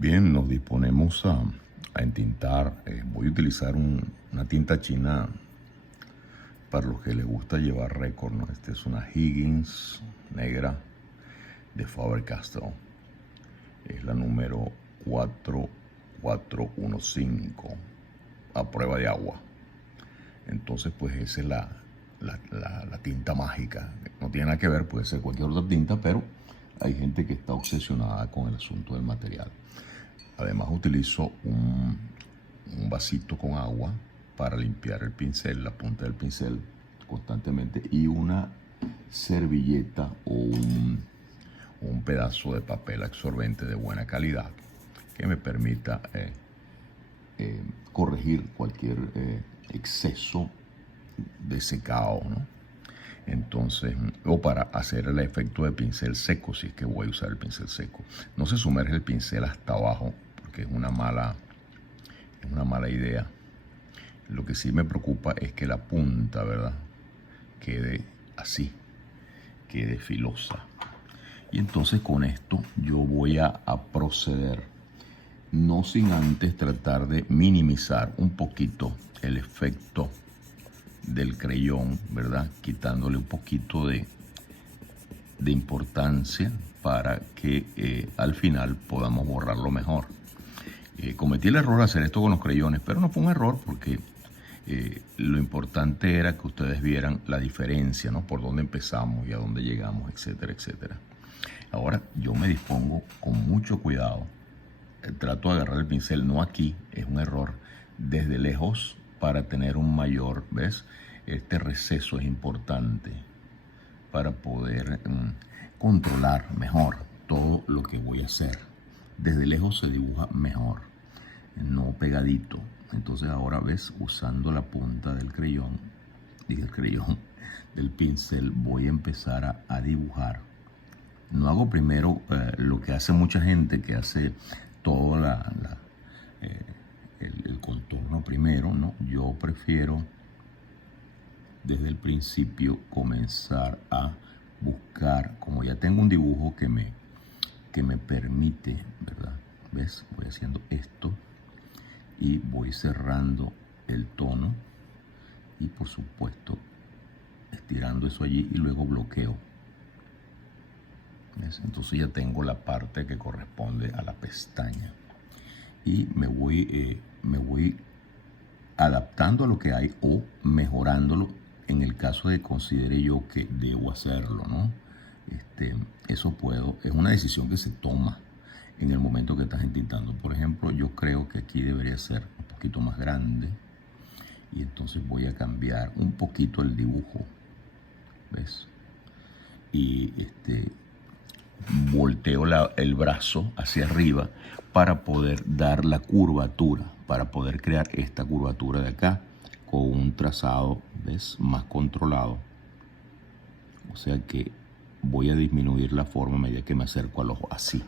Bien, nos disponemos a entintar. Voy a utilizar una tinta china para los que les gusta llevar récord, ¿no? Esta es una Higgins negra de Faber-Castell. Es la número 4415 a prueba de agua. Entonces, pues esa es la tinta mágica. No tiene nada que ver, puede ser cualquier otra tinta, pero hay gente que está obsesionada con el asunto del material. Además utilizo un vasito con agua para limpiar el pincel, la punta del pincel constantemente, y una servilleta o un pedazo de papel absorbente de buena calidad que me permita corregir cualquier exceso de secado, ¿no? Entonces, o para hacer el efecto de pincel seco, si es que voy a usar el pincel seco. No se sumerge el pincel hasta abajo, porque es una mala idea. Lo que sí me preocupa es que la punta, ¿verdad?, quede así, quede filosa. Y entonces con esto yo voy a proceder, no sin antes tratar de minimizar un poquito el efecto del creyón, ¿verdad?, quitándole un poquito de importancia para que al final podamos borrarlo mejor. Cometí el error de hacer esto con los creyones, pero no fue un error porque lo importante era que ustedes vieran la diferencia, ¿no?, por dónde empezamos y a dónde llegamos, etcétera, etcétera. Ahora yo me dispongo con mucho cuidado. Trato de agarrar el pincel, no aquí, es un error, desde lejos para tener un mayor, ¿ves? Este receso es importante para poder controlar mejor todo lo que voy a hacer. Desde lejos se dibuja mejor, no pegadito. Entonces ahora, ves, usando la punta del del pincel, voy a empezar a dibujar. No hago primero lo que hace mucha gente, que hace todo el contorno primero, ¿no? Yo prefiero desde el principio comenzar a buscar, como ya tengo un dibujo que me permite, ¿verdad? ¿Ves? Voy haciendo esto y voy cerrando el tono y por supuesto estirando eso allí y luego bloqueo. ¿Ves? Entonces ya tengo la parte que corresponde a la pestaña y me voy adaptando a lo que hay o mejorándolo en el caso de considere yo que debo hacerlo, ¿no? Eso puedo, es una decisión que se toma en el momento que estás entintando. Por ejemplo, yo creo que aquí debería ser un poquito más grande y entonces voy a cambiar un poquito el dibujo, ¿ves? Y volteo el brazo hacia arriba para poder dar la curvatura, para poder crear esta curvatura de acá con un trazado, ¿ves?, más controlado. O sea que voy a disminuir la forma a medida que me acerco al ojo, así.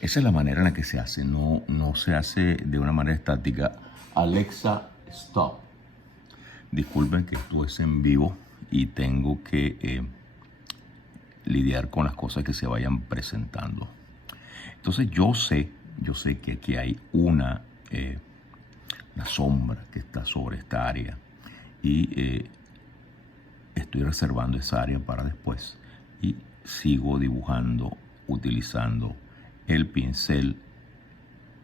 Esa es la manera en la que se hace, no se hace de una manera estática. Alexa, stop. Disculpen que esto es en vivo y tengo que lidiar con las cosas que se vayan presentando. Entonces yo sé que aquí hay una sombra que está sobre esta área y estoy reservando esa área para después y sigo dibujando utilizando el pincel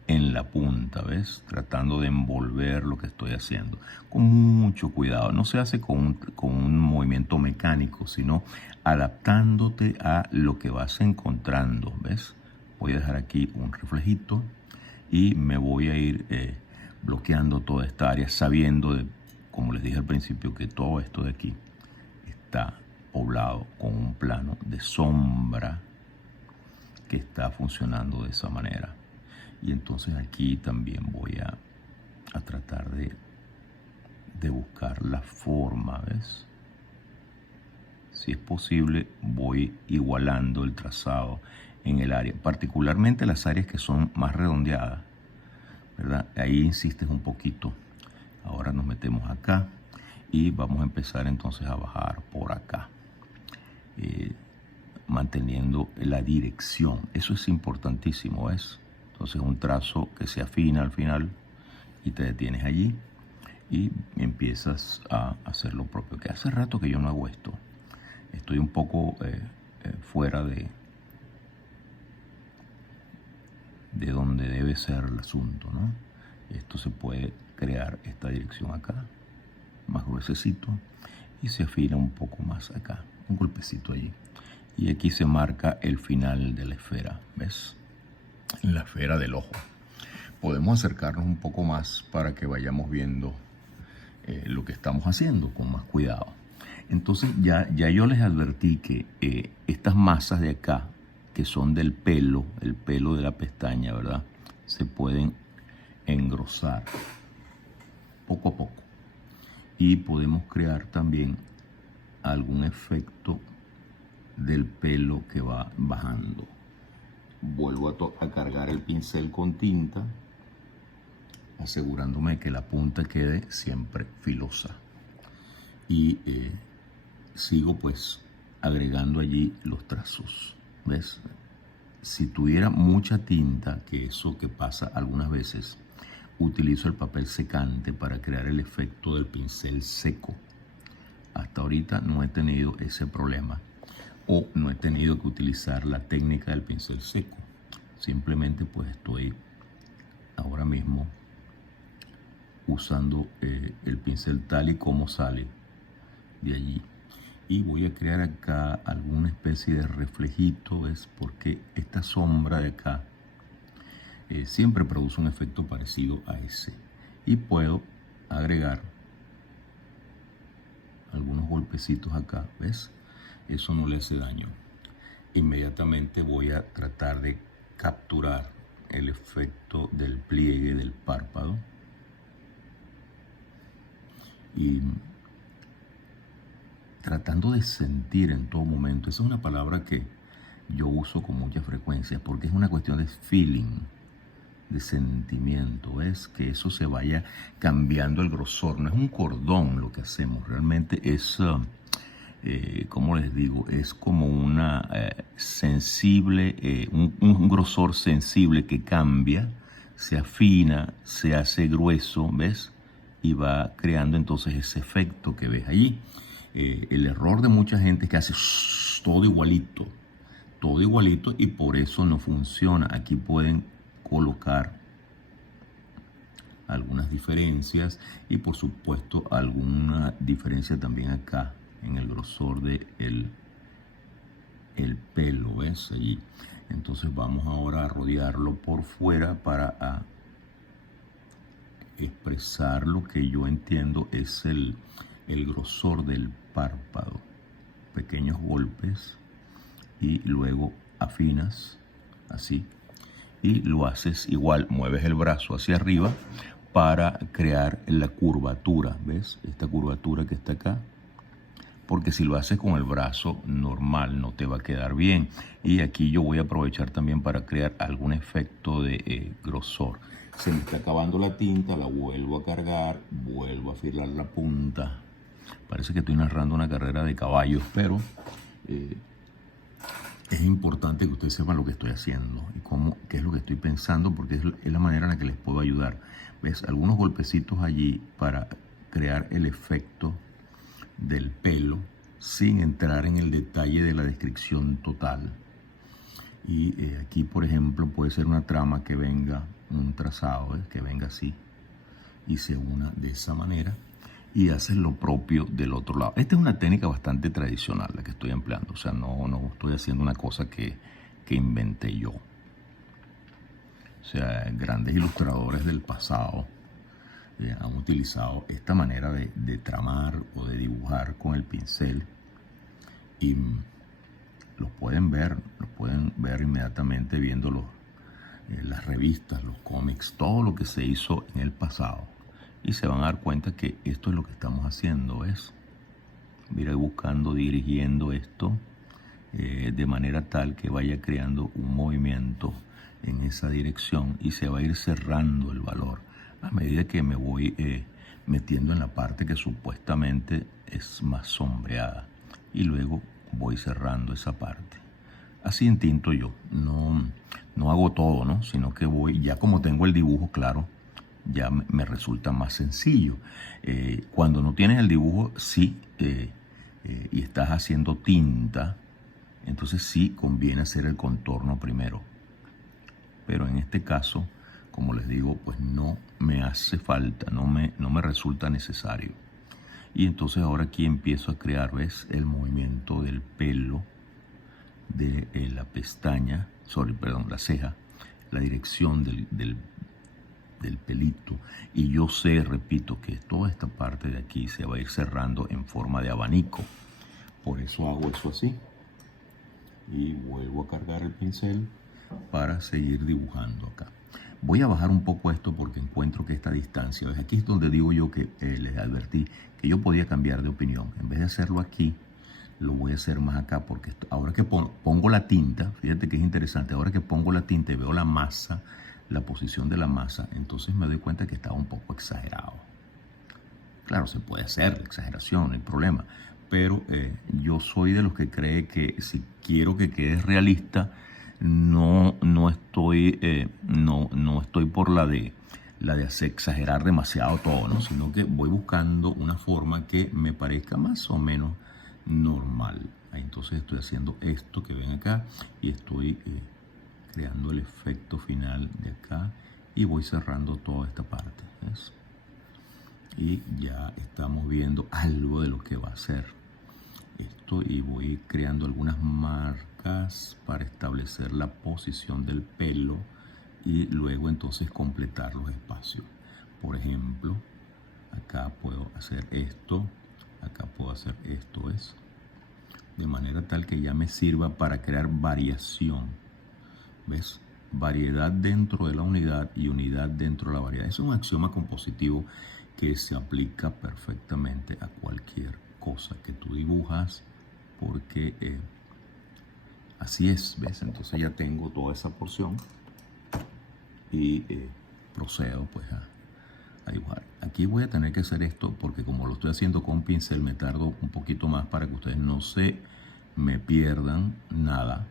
en la punta, ¿ves? Tratando de envolver lo que estoy haciendo con mucho cuidado. No se hace con un movimiento mecánico, sino adaptándote a lo que vas encontrando, ¿ves? Voy a dejar aquí un reflejito y me voy a ir bloqueando toda esta área, sabiendo, como les dije al principio, que todo esto de aquí está poblado con un plano de sombra que está funcionando de esa manera. Y entonces aquí también voy a tratar de buscar la forma, ¿ves? Si es posible, voy igualando el trazado en el área, particularmente las áreas que son más redondeadas, ¿verdad? Ahí insistes un poquito. Ahora nos metemos acá y vamos a empezar entonces a bajar por acá, manteniendo la dirección. Eso es importantísimo, ¿ves? Entonces un trazo que se afina al final y te detienes allí y empiezas a hacer lo propio. Que hace rato que yo no hago esto. Estoy un poco fuera de donde debe ser el asunto, ¿no? Esto se puede crear esta dirección acá, más gruesecito, y se afina un poco más acá, un golpecito allí. Y aquí se marca el final de la esfera, ¿ves? La esfera del ojo. Podemos acercarnos un poco más para que vayamos viendo lo que estamos haciendo con más cuidado. Entonces ya yo les advertí que estas masas de acá, que son del pelo, el pelo de la pestaña, ¿verdad? Se pueden engrosar poco a poco. Y podemos crear también algún efecto del pelo que va bajando. Vuelvo a cargar el pincel con tinta, asegurándome que la punta quede siempre filosa. Y sigo pues agregando allí los trazos. ¿Ves? Si tuviera mucha tinta, que eso que pasa algunas veces, utilizo el papel secante para crear el efecto del pincel seco. Hasta ahorita no he tenido ese problema o no he tenido que utilizar la técnica del pincel seco. Simplemente pues estoy ahora mismo usando el pincel tal y como sale de allí. Y voy a crear acá alguna especie de reflejito, ¿ves? Porque esta sombra de acá siempre produce un efecto parecido a ese. Y puedo agregar algunos golpecitos acá, ¿ves? Eso no le hace daño. Inmediatamente voy a tratar de capturar el efecto del pliegue del párpado. Y tratando de sentir en todo momento, esa es una palabra que yo uso con mucha frecuencia porque es una cuestión de feeling, de sentimiento, es que eso se vaya cambiando el grosor, no es un cordón lo que hacemos, realmente es, ¿cómo les digo? Es como una sensible, un grosor sensible que cambia, se afina, se hace grueso, ¿ves? Y va creando entonces ese efecto que ves allí. El error de mucha gente es que hace todo igualito y por eso no funciona. Aquí pueden colocar algunas diferencias y por supuesto alguna diferencia también acá en el grosor de el pelo, ¿ves? Allí. Entonces vamos ahora a rodearlo por fuera para expresar lo que yo entiendo es el grosor del párpado. Pequeños golpes y luego afinas así y lo haces igual, mueves el brazo hacia arriba para crear la curvatura, ¿ves? Esta curvatura que está acá, porque si lo haces con el brazo normal no te va a quedar bien. Y aquí yo voy a aprovechar también para crear algún efecto de grosor. Se me está acabando la tinta, la vuelvo a cargar, vuelvo a afilar la punta. Parece que estoy narrando una carrera de caballos, pero es importante que ustedes sepan lo que estoy haciendo y qué es lo que estoy pensando, porque es la manera en la que les puedo ayudar. ¿Ves? Algunos golpecitos allí para crear el efecto del pelo sin entrar en el detalle de la descripción total. Y aquí, por ejemplo, puede ser una trama que venga, un trazado, que venga así y se una de esa manera y haces lo propio del otro lado. Esta es una técnica bastante tradicional la que estoy empleando, o sea, no estoy haciendo una cosa que inventé yo. O sea, grandes ilustradores del pasado han utilizado esta manera de tramar o de dibujar con el pincel y los pueden ver inmediatamente viendo las revistas, los cómics, todo lo que se hizo en el pasado. Y se van a dar cuenta que esto es lo que estamos haciendo, ¿ves? Mira, buscando, dirigiendo esto de manera tal que vaya creando un movimiento en esa dirección y se va a ir cerrando el valor a medida que me voy metiendo en la parte que supuestamente es más sombreada y luego voy cerrando esa parte. así entinto yo. No hago todo, ¿no? Sino que voy, ya como tengo el dibujo claro, ya me resulta más sencillo. Cuando no tienes el dibujo, sí, y estás haciendo tinta, entonces sí conviene hacer el contorno primero. Pero en este caso, como les digo, pues no me hace falta, no me resulta necesario. Y entonces ahora aquí empiezo a crear, ¿ves? El movimiento del pelo, de la pestaña, la ceja, la dirección del pelito. Y yo sé, repito, que toda esta parte de aquí se va a ir cerrando en forma de abanico. Por eso hago eso así. Y vuelvo a cargar el pincel para seguir dibujando acá. Voy a bajar un poco esto porque encuentro que esta distancia, ¿ves? Aquí es donde digo yo que les advertí que yo podía cambiar de opinión. En vez de hacerlo aquí, lo voy a hacer más acá porque ahora que pongo la tinta, fíjate que es interesante, ahora que pongo la tinta y veo la masa, la posición de la masa, entonces me doy cuenta que estaba un poco exagerado. Claro, se puede hacer la exageración, no hay problema, pero yo soy de los que cree que si quiero que quede realista, no estoy por la de hacer exagerar demasiado todo, ¿no? Sino que voy buscando una forma que me parezca más o menos normal. Entonces estoy haciendo esto que ven acá y estoy creando el efecto final de acá y voy cerrando toda esta parte, ¿ves? Y ya estamos viendo algo de lo que va a ser esto y voy creando algunas marcas para establecer la posición del pelo y luego entonces completar los espacios. Por ejemplo, acá puedo hacer esto, acá puedo hacer esto, ¿ves? De manera tal que ya me sirva para crear variación, ¿ves? Variedad dentro de la unidad y unidad dentro de la variedad. Es un axioma compositivo que se aplica perfectamente a cualquier cosa que tú dibujas, porque así es, ¿ves? Entonces ya tengo toda esa porción y procedo pues a dibujar. Aquí voy a tener que hacer esto porque como lo estoy haciendo con pincel me tardo un poquito más para que ustedes no se me pierdan nada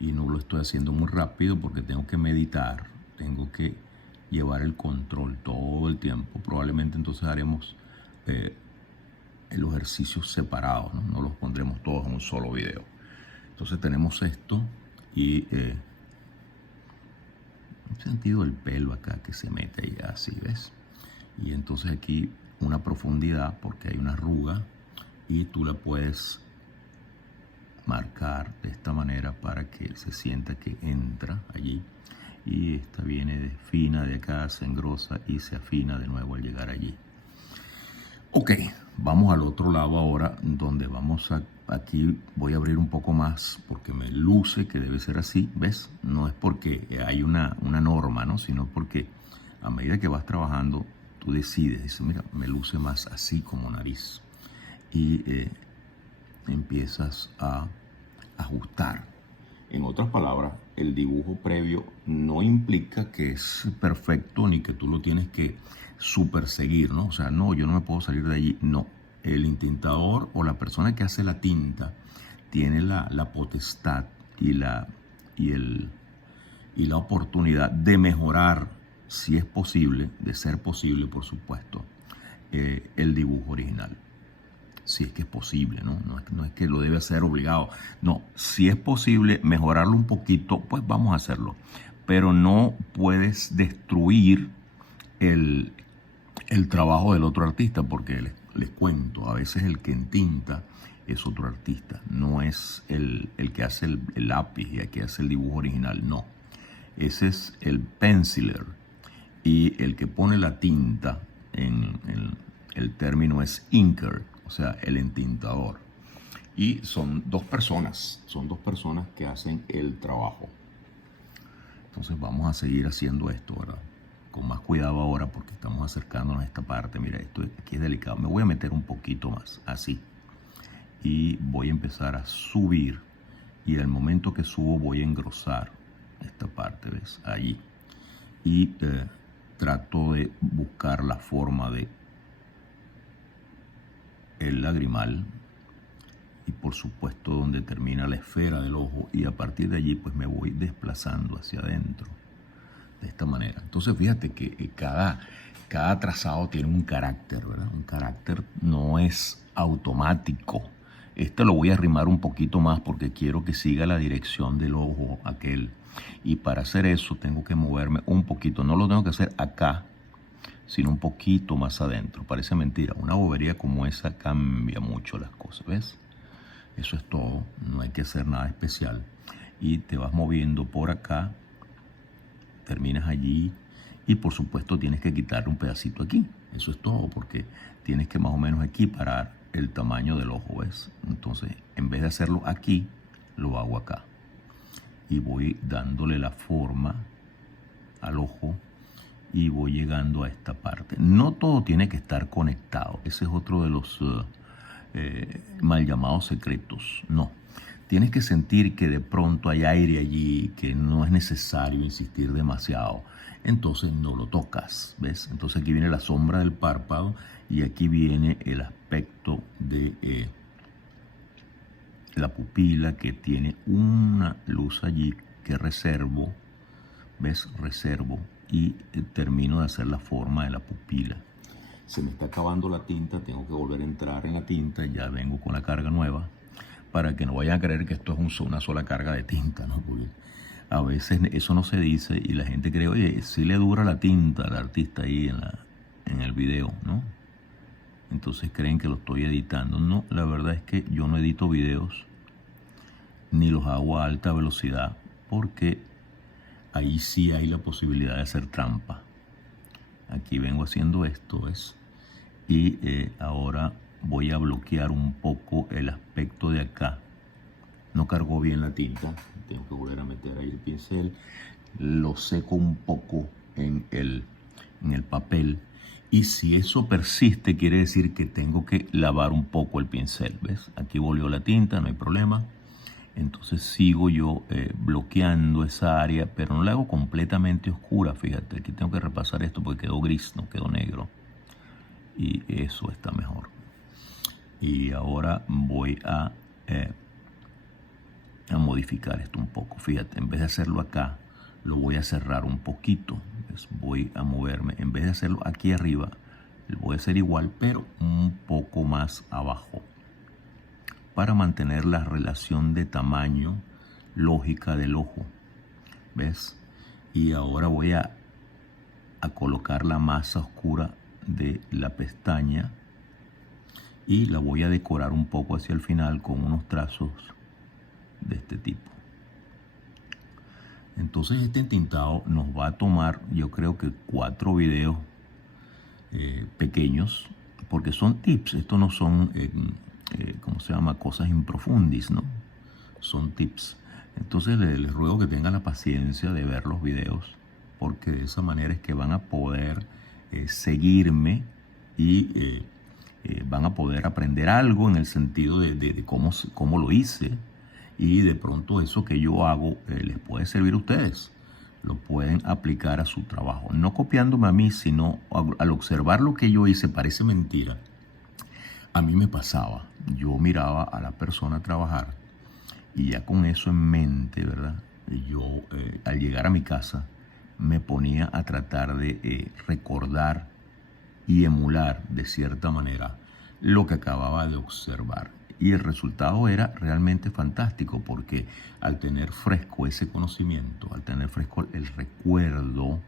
y no lo estoy haciendo muy rápido porque tengo que meditar, tengo que llevar el control todo el tiempo. Probablemente entonces haremos los ejercicios separados, ¿no? No los pondremos todos en un solo video. Entonces tenemos esto y el sentido del pelo acá que se mete ahí así, ¿ves? Y entonces aquí una profundidad porque hay una arruga y tú la puedes marcar de esta manera para que se sienta que entra allí. Y esta viene de fina de acá, se engrosa y se afina de nuevo al llegar allí. Ok, vamos al otro lado ahora, donde aquí voy a abrir un poco más porque me luce que debe ser así, ¿ves? No es porque hay una norma, ¿no? Sino porque a medida que vas trabajando, tú dices, mira, me luce más así como nariz. Y empiezas a ajustar. En otras palabras, el dibujo previo no implica que es perfecto ni que tú lo tienes que superseguir, ¿no? O sea, no, yo no me puedo salir de allí. No, el intintador o la persona que hace la tinta tiene la potestad y la oportunidad de mejorar, si es posible, de ser posible, por supuesto, el dibujo original. Si es que es posible, ¿no? No es que lo debe hacer obligado. No, si es posible mejorarlo un poquito, pues vamos a hacerlo. Pero no puedes destruir el trabajo del otro artista, porque les cuento, a veces el que entinta es otro artista, no es el que hace el lápiz y el que hace el dibujo original, no. Ese es el penciler y el que pone la tinta, el término es inker, o sea, el entintador. Y son dos personas que hacen el trabajo. Entonces vamos a seguir haciendo esto, ¿verdad? Con más cuidado ahora porque estamos acercándonos a esta parte. Mira, esto aquí es delicado. Me voy a meter un poquito más, así. Y voy a empezar a subir. Y al momento que subo voy a engrosar esta parte, ¿ves? Allí. Y trato de buscar la forma de el lagrimal y por supuesto donde termina la esfera del ojo, y a partir de allí pues me voy desplazando hacia adentro de esta manera. Entonces fíjate que cada trazado tiene un carácter, ¿verdad? Un carácter, no es automático. Este lo voy a arrimar un poquito más porque quiero que siga la dirección del ojo aquel. Y para hacer eso tengo que moverme un poquito. No lo tengo que hacer acá, sino un poquito más adentro. Parece mentira. Una bobería como esa cambia mucho las cosas, ¿ves? Eso es todo. No hay que hacer nada especial. Y te vas moviendo por acá, terminas allí, y por supuesto tienes que quitarle un pedacito aquí. Eso es todo, porque tienes que más o menos equiparar el tamaño del ojo, ¿ves? Entonces, en vez de hacerlo aquí, lo hago acá. Y voy dándole la forma al ojo y voy llegando a esta parte. No todo tiene que estar conectado. Ese es otro de los mal llamados secretos. No. Tienes que sentir que de pronto hay aire allí, que no es necesario insistir demasiado. Entonces no lo tocas, ¿ves? Entonces aquí viene la sombra del párpado y aquí viene el aspecto de la pupila, que tiene una luz allí que reservo, ¿ves? Reservo y termino de hacer la forma de la pupila. Se me está acabando la tinta, tengo que volver a entrar en la tinta, ya vengo con la carga nueva, para que no vayan a creer que esto es una sola carga de tinta, ¿no? Porque a veces eso no se dice y la gente cree, oye, sí le dura la tinta al artista ahí en el video, ¿no? Entonces creen que lo estoy editando. No, la verdad es que yo no edito videos, ni los hago a alta velocidad, porque ahí sí hay la posibilidad de hacer trampa. Aquí vengo haciendo esto, ¿ves? Y ahora voy a bloquear un poco el aspecto de acá. No cargó bien la tinta, tengo que volver a meter ahí el pincel. Lo seco un poco en el papel. Y si eso persiste, quiere decir que tengo que lavar un poco el pincel, ¿ves? Aquí volvió la tinta, no hay problema. Entonces sigo yo bloqueando esa área, pero no la hago completamente oscura, fíjate. Aquí tengo que repasar esto porque quedó gris, no quedó negro. Y eso está mejor. Y ahora voy a modificar esto un poco. Fíjate, en vez de hacerlo acá, lo voy a cerrar un poquito. Entonces voy a moverme. En vez de hacerlo aquí arriba, lo voy a hacer igual, pero un poco más abajo, para mantener la relación de tamaño lógica del ojo. ¿Ves? Y ahora voy a colocar la masa oscura de la pestaña y la voy a decorar un poco hacia el final con unos trazos de este tipo. Entonces este entintado nos va a tomar, yo creo que 4 videos pequeños, porque son tips. Estos no son ¿cómo se llama? Cosas in profundis, ¿no? Son tips. Entonces les ruego que tengan la paciencia de ver los videos, porque de esa manera es que van a poder seguirme y van a poder aprender algo en el sentido de cómo lo hice, y de pronto eso que yo hago les puede servir a ustedes. Lo pueden aplicar a su trabajo, no copiándome a mí, sino al observar lo que yo hice. Parece mentira. A mí me pasaba, yo miraba a la persona trabajar y ya con eso en mente, ¿verdad? Yo al llegar a mi casa me ponía a tratar de recordar y emular de cierta manera lo que acababa de observar. Y el resultado era realmente fantástico, porque al tener fresco ese conocimiento, al tener fresco el recuerdo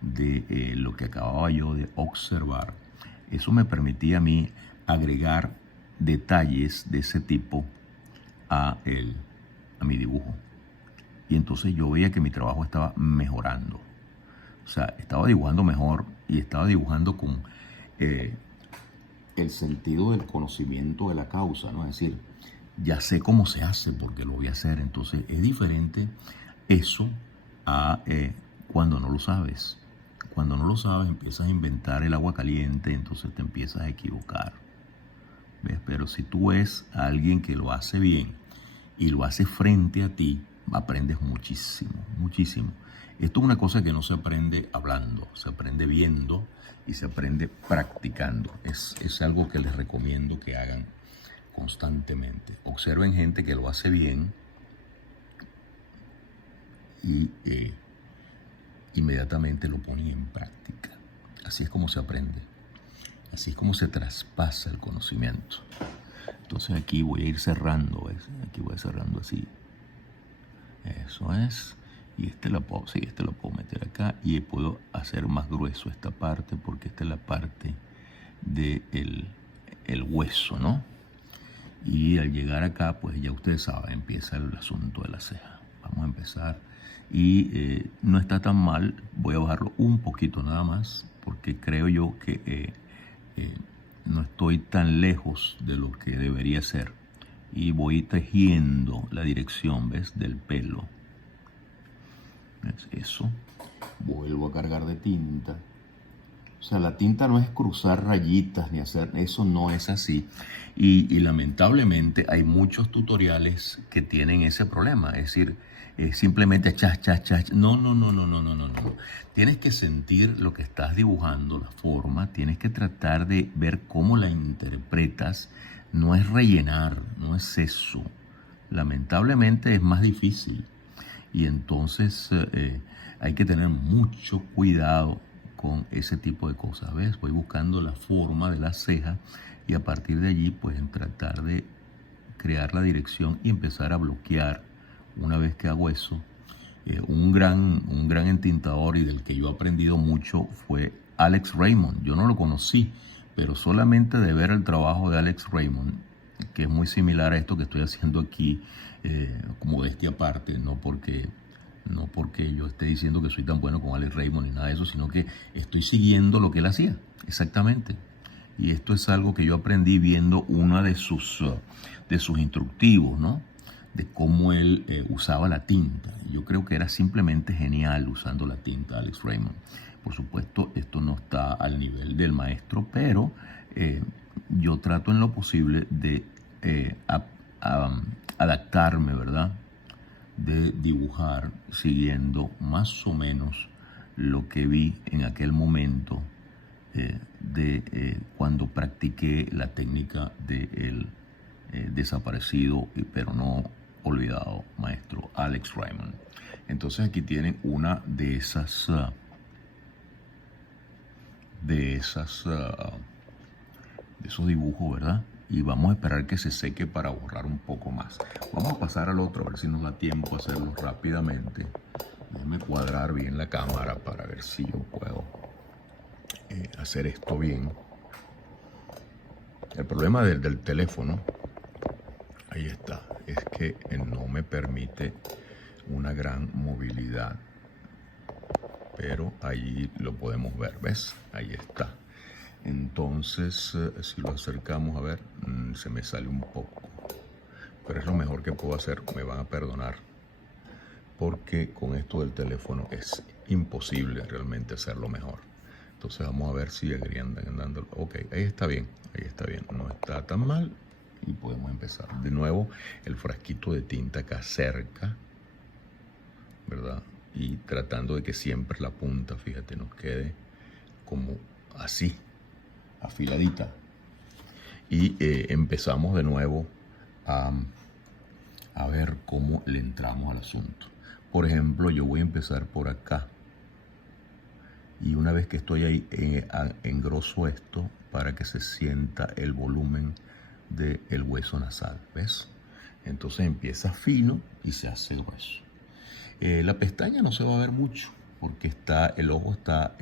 de lo que acababa yo de observar, eso me permitía a mí agregar detalles de ese tipo a mi dibujo. Y entonces yo veía que mi trabajo estaba mejorando. O sea, estaba dibujando mejor y estaba dibujando con el sentido del conocimiento de la causa, ¿no? Es decir, ya sé cómo se hace porque lo voy a hacer. Entonces es diferente eso a cuando no lo sabes. Cuando no lo sabes, empiezas a inventar el agua caliente, entonces te empiezas a equivocar. ¿Ves? Pero si tú ves a alguien que lo hace bien y lo hace frente a ti, aprendes muchísimo, muchísimo. Esto es una cosa que no se aprende hablando, se aprende viendo y se aprende practicando. Es algo que les recomiendo que hagan constantemente. Observen gente que lo hace bien y inmediatamente lo ponen en práctica. Así es como se aprende. Así es como se traspasa el conocimiento. Entonces aquí voy a ir cerrando, ¿ves? Aquí voy cerrando así. Eso es. Y este lo puedo meter acá y puedo hacer más grueso esta parte porque esta es la parte del hueso, ¿no? Y al llegar acá, pues ya ustedes saben, empieza el asunto de la ceja. Vamos a empezar. Y no está tan mal. Voy a bajarlo un poquito nada más porque creo yo que no estoy tan lejos de lo que debería ser. Y voy tejiendo la dirección, ¿ves? Del pelo. ¿Ves? Eso. Vuelvo a cargar de tinta. O sea, la tinta no es cruzar rayitas ni hacer, eso no es así. Y lamentablemente hay muchos tutoriales que tienen ese problema. Es decir, simplemente chas, chas, chas. No. Tienes que sentir lo que estás dibujando, la forma. Tienes que tratar de ver cómo la interpretas. No es rellenar, no es eso. Lamentablemente es más difícil. Y entonces hay que tener mucho cuidado con ese tipo de cosas, ¿ves? Voy buscando la forma de la ceja y a partir de allí, pues, en tratar de crear la dirección y empezar a bloquear. Una vez que hago eso, un gran entintador y del que yo he aprendido mucho fue Alex Raymond. Yo no lo conocí, pero solamente de ver el trabajo de Alex Raymond, que es muy similar a esto que estoy haciendo aquí, como modestia aparte, no porque yo esté diciendo que soy tan bueno con Alex Raymond ni nada de eso, sino que estoy siguiendo lo que él hacía, exactamente. Y esto es algo que yo aprendí viendo uno de sus instructivos, ¿no? De cómo él usaba la tinta. Yo creo que era simplemente genial usando la tinta, Alex Raymond. Por supuesto, esto no está al nivel del maestro, pero yo trato en lo posible de adaptarme, ¿verdad? De dibujar siguiendo más o menos lo que vi en aquel momento cuando practiqué la técnica del desaparecido pero no olvidado maestro Alex Raymond. Entonces aquí tienen una de esos dibujos, ¿verdad? Y vamos a esperar que se seque para borrar un poco más. Vamos a pasar al otro, a ver si nos da tiempo a hacerlo rápidamente. Déjame cuadrar bien la cámara para ver si yo puedo hacer esto bien. El problema del teléfono, ahí está, es que no me permite una gran movilidad. Pero ahí lo podemos ver, ¿ves? Ahí está. Entonces, si lo acercamos a ver, se me sale un poco. Pero es lo mejor que puedo hacer, me van a perdonar. Porque con esto del teléfono es imposible realmente hacerlo mejor. Entonces vamos a ver si andando. Ok, ahí está bien, no está tan mal. Y podemos empezar. De nuevo, el frasquito de tinta acá cerca, ¿verdad? Y tratando de que siempre la punta, fíjate, nos quede como así, afiladita. Y empezamos de nuevo a ver cómo le entramos al asunto. Por ejemplo, yo voy a empezar por acá. Y una vez que estoy ahí, engroso esto para que se sienta el volumen del hueso nasal, ¿ves? Entonces empieza fino y se hace grueso. La pestaña no se va a ver mucho porque el ojo está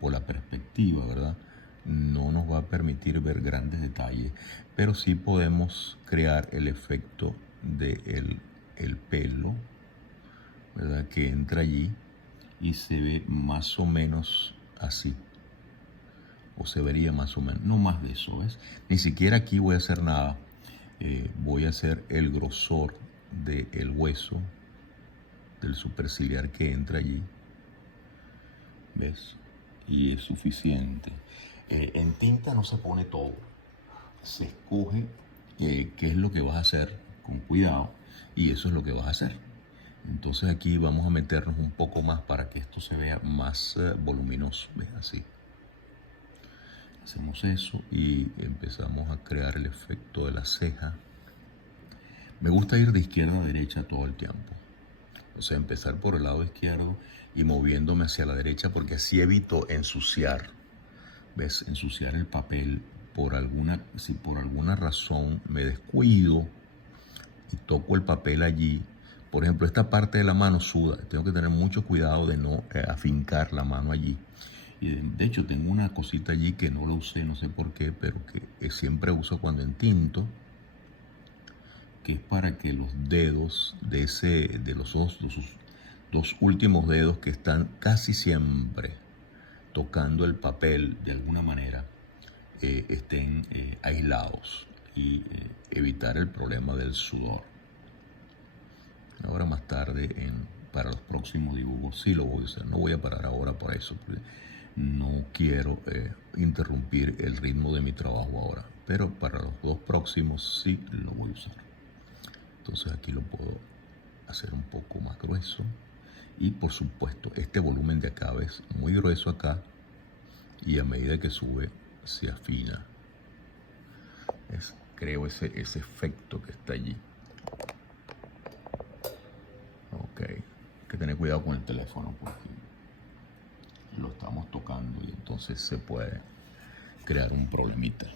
por la perspectiva, ¿verdad? No nos va a permitir ver grandes detalles, pero sí podemos crear el efecto del pelo, ¿verdad? Que entra allí y se ve más o menos así. O se vería más o menos, no más de eso, ¿ves? Ni siquiera aquí voy a hacer nada. Voy a hacer el grosor del hueso, del superciliar que entra allí, ¿ves? Y es suficiente. En tinta no se pone todo, se escoge qué es lo que vas a hacer con cuidado y eso es lo que vas a hacer. Entonces aquí vamos a meternos un poco más para que esto se vea más voluminoso, ¿ves? Hacemos eso y empezamos a crear el efecto de la ceja. Me gusta ir de izquierda a derecha todo el tiempo. O sea, empezar por el lado izquierdo y moviéndome hacia la derecha, porque así evito ensuciar, ¿ves? Ensuciar el papel. Si por alguna razón me descuido y toco el papel allí, por ejemplo, esta parte de la mano suda, tengo que tener mucho cuidado de no afincar la mano allí. Y de hecho tengo una cosita allí que no la usé, no sé por qué, pero que siempre uso cuando entinto, que es para que los dedos de los dos últimos dedos que están casi siempre tocando el papel de alguna manera, estén aislados y evitar el problema del sudor. Ahora más tarde, para los próximos dibujos, sí lo voy a hacer. No voy a parar ahora por eso, porque no quiero interrumpir el ritmo de mi trabajo ahora. Pero para los dos próximos sí lo voy a usar. Entonces aquí lo puedo hacer un poco más grueso. Y por supuesto, este volumen de acá es muy grueso acá. Y a medida que sube, se afina. Creo ese efecto que está allí. Ok, hay que tener cuidado con el teléfono porque lo estamos tocando y entonces se puede crear un problemita.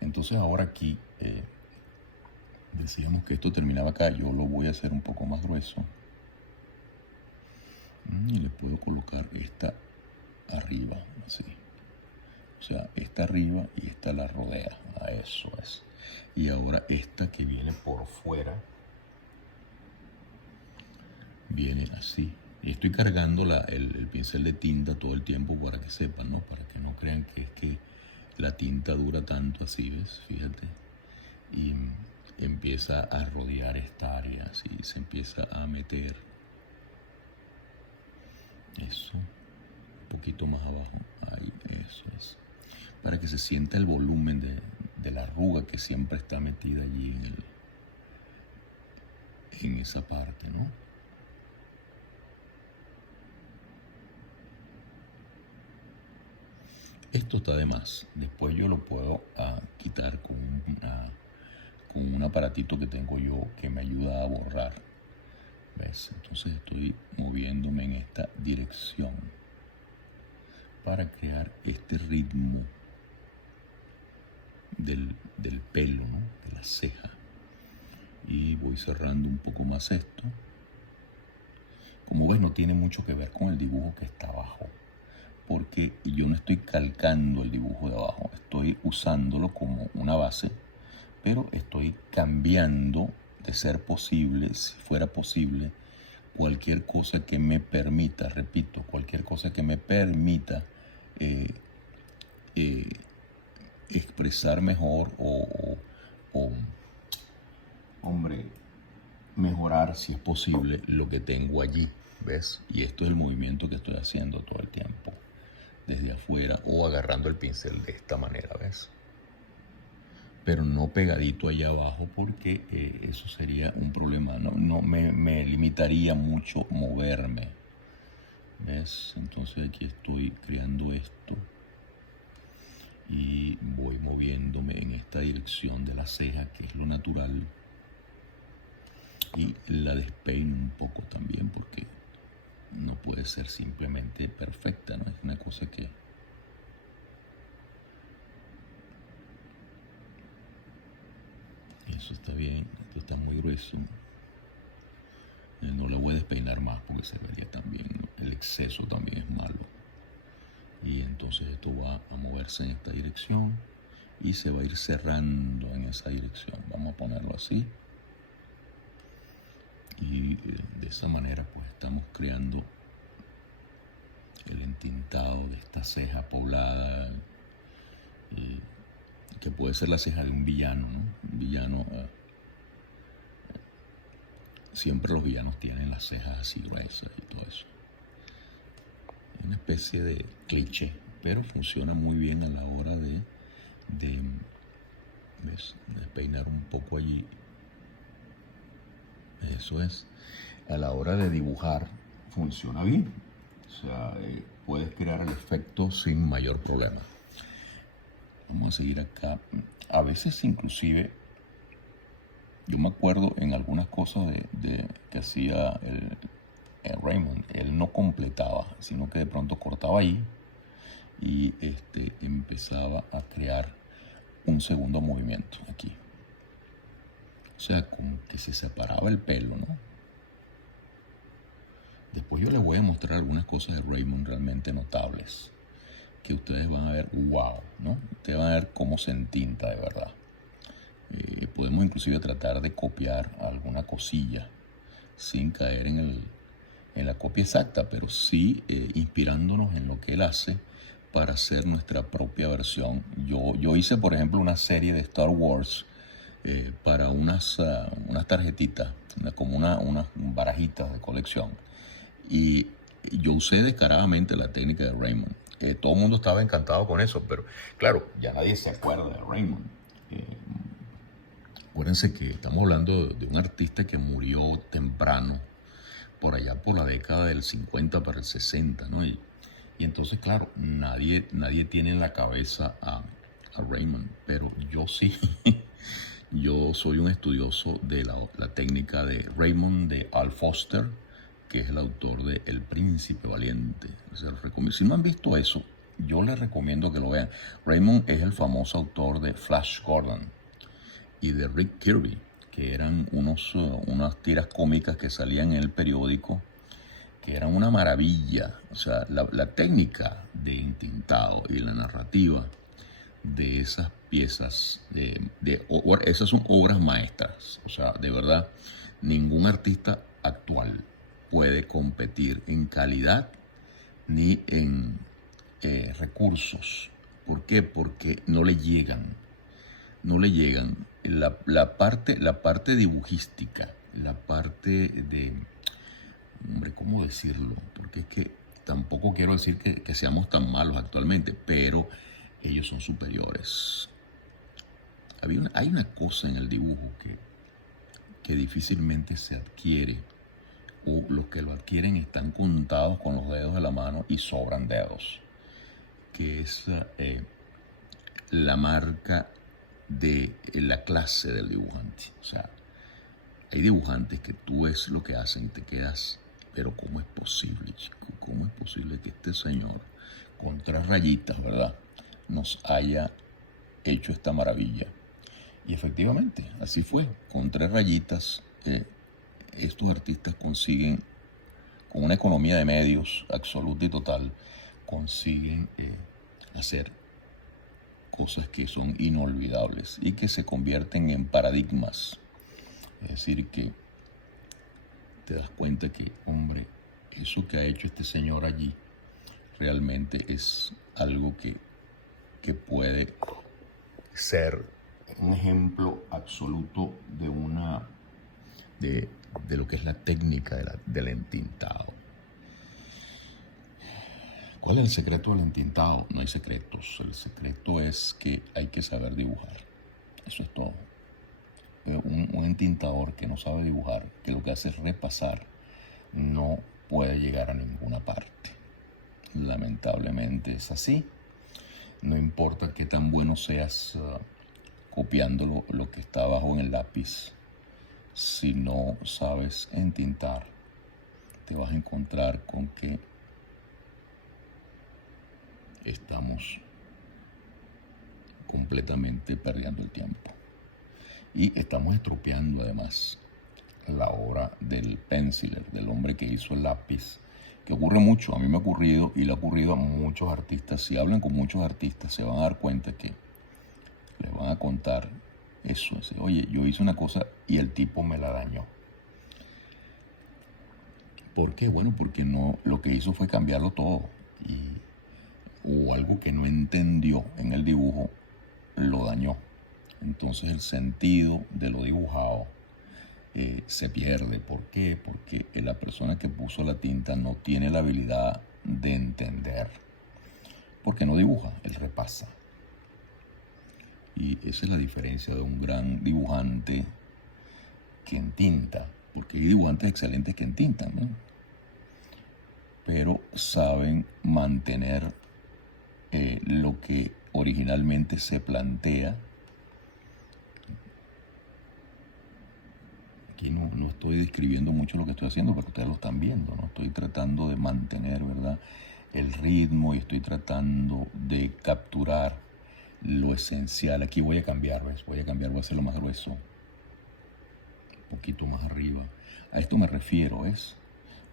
Entonces ahora aquí decíamos que esto terminaba acá. Yo lo voy a hacer un poco más grueso y le puedo colocar esta arriba, así. O sea, esta arriba y esta la rodea. A eso es. Y ahora esta que viene por fuera viene así. Y estoy cargando el pincel de tinta todo el tiempo para que sepan, ¿no? Para que no crean que es que la tinta dura tanto así, ¿ves? Fíjate. Y empieza a rodear esta área, así. Se empieza a meter. Eso. Un poquito más abajo. Ahí, eso es. Para que se sienta el volumen de la arruga que siempre está metida allí en esa parte, ¿no? Esto está de más. Después yo lo puedo quitar con un aparatito que tengo yo que me ayuda a borrar. ¿Ves? Entonces estoy moviéndome en esta dirección para crear este ritmo del pelo, ¿no? De la ceja. Y voy cerrando un poco más esto. Como ves, no tiene mucho que ver con el dibujo que está abajo, porque yo no estoy calcando el dibujo de abajo, estoy usándolo como una base, pero estoy cambiando, de ser posible, si fuera posible, cualquier cosa que me permita, repito, cualquier cosa que me permita expresar mejor mejorar, si es posible, lo que tengo allí, ¿ves? Y esto es el movimiento que estoy haciendo todo el tiempo, desde afuera o agarrando el pincel de esta manera, ¿ves? Pero no pegadito allá abajo porque eso sería un problema, no me limitaría mucho moverme, ¿ves? Entonces aquí estoy creando esto y voy moviéndome en esta dirección de la ceja, que es lo natural, y la despeino un poco también porque no puede ser simplemente perfecta, ¿no? Es una cosa que eso está bien, esto está muy grueso. No le voy a despeinar más porque se vería también, ¿no? El exceso también es malo. Y entonces esto va a moverse en esta dirección y se va a ir cerrando en esa dirección. Vamos a ponerlo así. Y de esa manera pues estamos creando el entintado de esta ceja poblada, que puede ser la ceja de un villano, ¿no? Un villano, siempre los villanos tienen las cejas así gruesas y todo eso. Es una especie de cliché, pero funciona muy bien a la hora de peinar un poco allí. Eso es, a la hora de dibujar funciona bien. O sea, puedes crear el efecto sin mayor problema. Vamos a seguir acá. A veces inclusive, yo me acuerdo en algunas cosas que hacía el Raymond, él no completaba, sino que de pronto cortaba ahí y empezaba a crear un segundo movimiento aquí. O sea, como que se separaba el pelo, ¿no? Después yo les voy a mostrar algunas cosas de Raymond realmente notables, que ustedes van a ver, wow, ¿no? Ustedes van a ver cómo se entinta de verdad. Podemos inclusive tratar de copiar alguna cosilla sin caer en la copia exacta, pero sí inspirándonos en lo que él hace para hacer nuestra propia versión. Yo hice, por ejemplo, una serie de Star Wars para unas tarjetitas, como unas barajitas de colección. Y yo usé descaradamente la técnica de Raymond. Todo el mundo estaba encantado con eso, pero claro, ya nadie se acuerda de Raymond. Acuérdense que estamos hablando de un artista que murió temprano, por allá por la década del 50 para el 60, ¿no? Y entonces, claro, nadie tiene en la cabeza a Raymond, pero yo sí. Yo soy un estudioso de la técnica de Raymond de Al Foster, que es el autor de El Príncipe Valiente. Si no han visto eso, yo les recomiendo que lo vean. Raymond es el famoso autor de Flash Gordon y de Rick Kirby, que eran unas tiras cómicas que salían en el periódico, que eran una maravilla. O sea, la técnica de intintado y la narrativa de esas piezas, esas son obras maestras. O sea, de verdad, ningún artista actual puede competir en calidad ni en recursos. ¿Por qué? Porque no le llegan. La parte dibujística, la parte de, hombre, ¿cómo decirlo? Porque es que tampoco quiero decir que seamos tan malos actualmente, pero ellos son superiores. Hay una cosa en el dibujo que difícilmente se adquiere, o los que lo adquieren están contados con los dedos de la mano y sobran dedos, que es la marca de la clase del dibujante. O sea, hay dibujantes que tú ves lo que hacen y te quedas, pero ¿cómo es posible, chico? ¿Cómo es posible que este señor, con 3 rayitas, ¿verdad?, nos haya hecho esta maravilla? Y efectivamente, así fue. Con 3 rayitas, estos artistas consiguen, con una economía de medios absoluta y total, consiguen hacer cosas que son inolvidables y que se convierten en paradigmas. Es decir, que te das cuenta que, hombre, eso que ha hecho este señor allí realmente es algo que puede ser un ejemplo absoluto de lo que es la técnica del entintado. ¿Cuál es el secreto del entintado? No hay secretos. El secreto es que hay que saber dibujar. Eso es todo. Un entintador que no sabe dibujar, que lo que hace es repasar, no puede llegar a ninguna parte. Lamentablemente es así. No importa qué tan bueno seas copiando lo que está abajo en el lápiz, si no sabes entintar, te vas a encontrar con que estamos completamente perdiendo el tiempo. Y estamos estropeando además la obra del penciler, del hombre que hizo el lápiz, que ocurre mucho. A mí me ha ocurrido y le ha ocurrido a muchos artistas. Si hablan con muchos artistas se van a dar cuenta que les van a contar eso. Oye, yo hice una cosa y el tipo me la dañó. ¿Por qué? Bueno, porque no, lo que hizo fue cambiarlo todo. O algo que no entendió en el dibujo lo dañó. Entonces el sentido de lo dibujado se pierde. ¿Por qué? Porque la persona que puso la tinta no tiene la habilidad de entender. Porque no dibuja, él repasa. Y esa es la diferencia de un gran dibujante que entinta. Porque hay dibujantes excelentes que entintan, ¿no? Pero saben mantener lo que originalmente se plantea. Aquí no estoy describiendo mucho lo que estoy haciendo porque ustedes lo están viendo, ¿no? Estoy tratando de mantener, ¿verdad?, el ritmo y estoy tratando de capturar lo esencial. Aquí voy a cambiar, ¿ves? Voy a hacerlo más grueso, un poquito más arriba. A esto me refiero, ¿ves?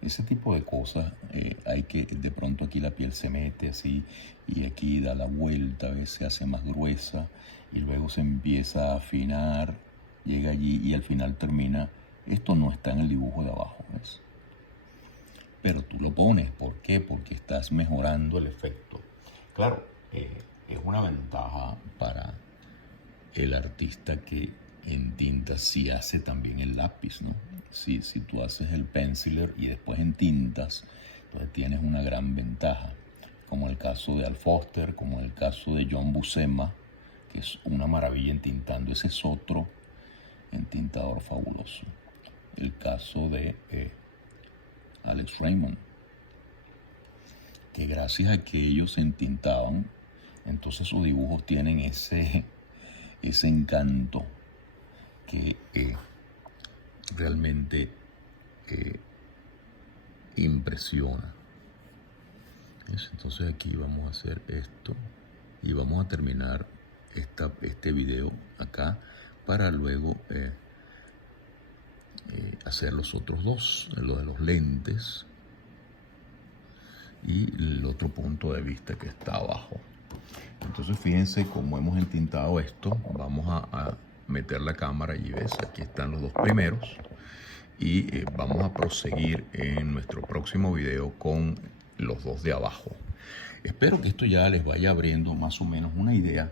Ese tipo de cosas, hay que, de pronto aquí la piel se mete así y aquí da la vuelta, ¿ves? Se hace más gruesa y luego se empieza a afinar, llega allí y al final termina. Esto no está en el dibujo de abajo, ¿ves? Pero tú lo pones, ¿por qué? Porque estás mejorando el efecto. Claro, es una ventaja para el artista que en tinta sí hace también el lápiz, ¿no? Si tú haces el penciler y después en tintas, entonces tienes una gran ventaja, como el caso de Al Foster, como el caso de John Buscema, que es una maravilla entintando. Ese es otro entintador fabuloso. El caso de Alex Raymond, que gracias a que ellos entintaban, entonces sus dibujos tienen ese encanto que realmente impresiona. ¿Ves? Entonces aquí vamos a hacer esto y vamos a terminar este video acá para luego hacer los otros dos, lo de los lentes y el otro punto de vista que está abajo. Entonces fíjense cómo hemos entintado esto. Vamos a meter la cámara y ves, aquí están los dos primeros y vamos a proseguir en nuestro próximo video con los dos de abajo. Espero que esto ya les vaya abriendo más o menos una idea.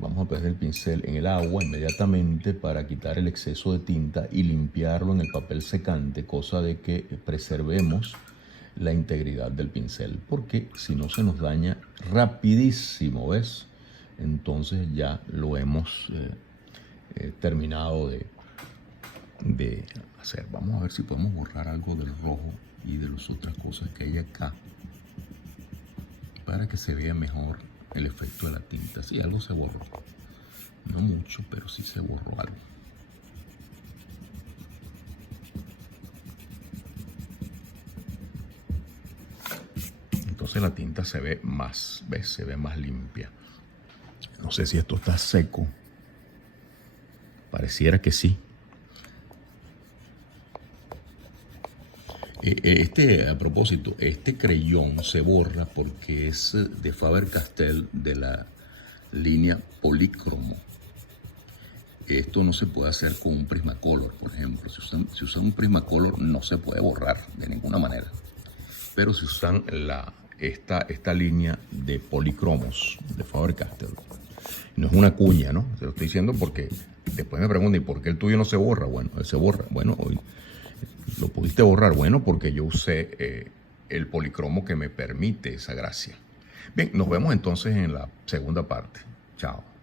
Vamos a poner el pincel en el agua inmediatamente para quitar el exceso de tinta y limpiarlo en el papel secante, cosa de que preservemos la integridad del pincel, porque si no se nos daña rapidísimo, ¿ves? Entonces ya lo hemos terminado de hacer. Vamos a ver si podemos borrar algo del rojo y de las otras cosas que hay acá para que se vea mejor el efecto de la tinta. Sí, algo se borró, no mucho, pero sí se borró algo. Entonces la tinta se ve más, ¿ves? Se ve más limpia. No sé si esto está seco. Pareciera que sí. A propósito, este creyón se borra porque es de Faber-Castell, de la línea polícromo. Esto no se puede hacer con un Prismacolor, por ejemplo. Si usan un Prismacolor no se puede borrar de ninguna manera. Pero si usan esta línea de policromos de Faber-Castell, no es una cuña, ¿no? Te lo estoy diciendo porque después me preguntan, ¿y por qué el tuyo no se borra? Bueno, él se borra. Bueno, hoy lo pudiste borrar. Bueno, porque yo usé el policromo que me permite esa gracia. Bien, nos vemos entonces en la segunda parte. Chao.